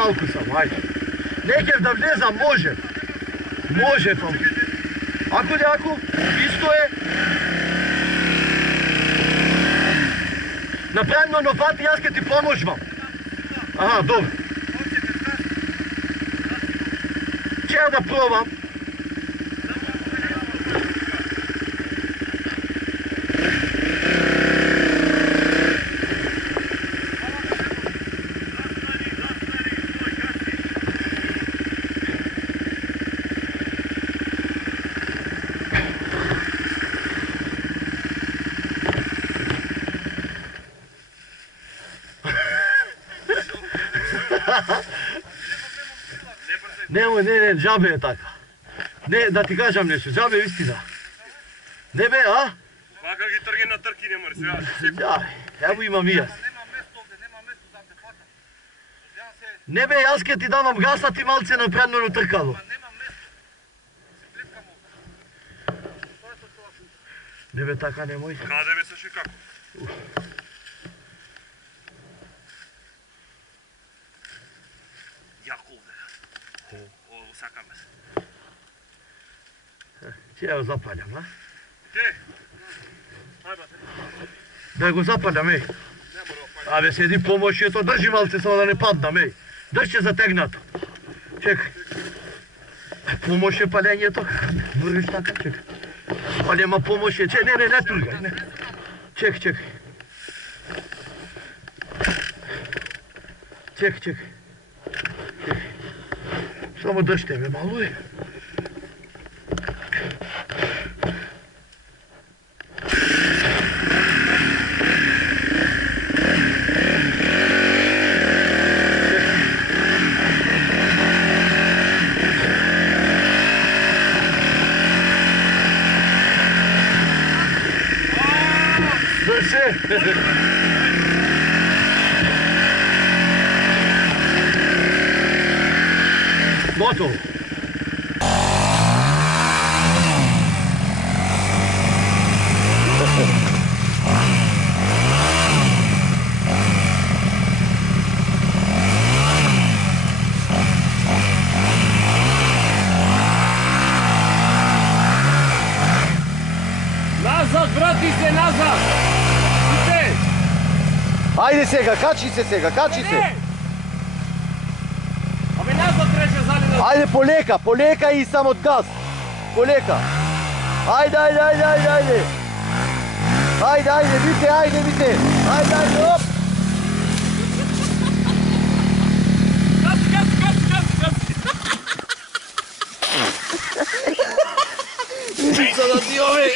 malko samo, ajde. Nekev da vlezam, može. Može to. Ako, isto je. Направено, но фати, аз ке ти поможвам. Ага, добре. Чея да пробам. Nemoj, ne, džabe je taka. Ne, da ti kažem nešto, džabe je istina. Ne be, a? Vaka gi trge na trki ne mora se jaši. Ja, evo imam i jas. Nema mesto ovdje, nema mesto za te faka. Ne be, jaz ke ti damam gas, a ti malce napredno trkalo. Nema mesto. Se plitkamo. To je to vaš usta. Ne be, taka nemoj. Kade be se še kako? Jako ovdje. Ovo saka me se. Evo zapaljam, a? Gdje? Najbate. Da go zapaljam, ej. Ne mora opaliti. Абе, седи помощи, ето држи малце само да не паднам, ей. Држи затегнато. Чекай. Помощ е палението. Вървиш така, чекай. Па нема помощ е. Не тургай, не. Чекай. Чекай. Само држте ме мало, е. Готово. Назад, вратите, назад! Ajde сега, качи се сега, качи се. Абе назад треće залина. Ajde poleka i samo gaz. Poleka. Ajde. Ajde, vidite. Ajde, op. Sada ti ove.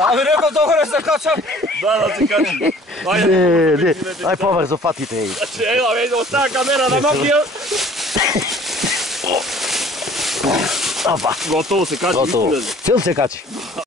A bi rekao to gore se kačam. Da se kačam. Ne, aj povrzo fatite ej. Znači, evo, vidimo ta kamera na nogi. Opa. Gotovo se kači. Cijel se kači.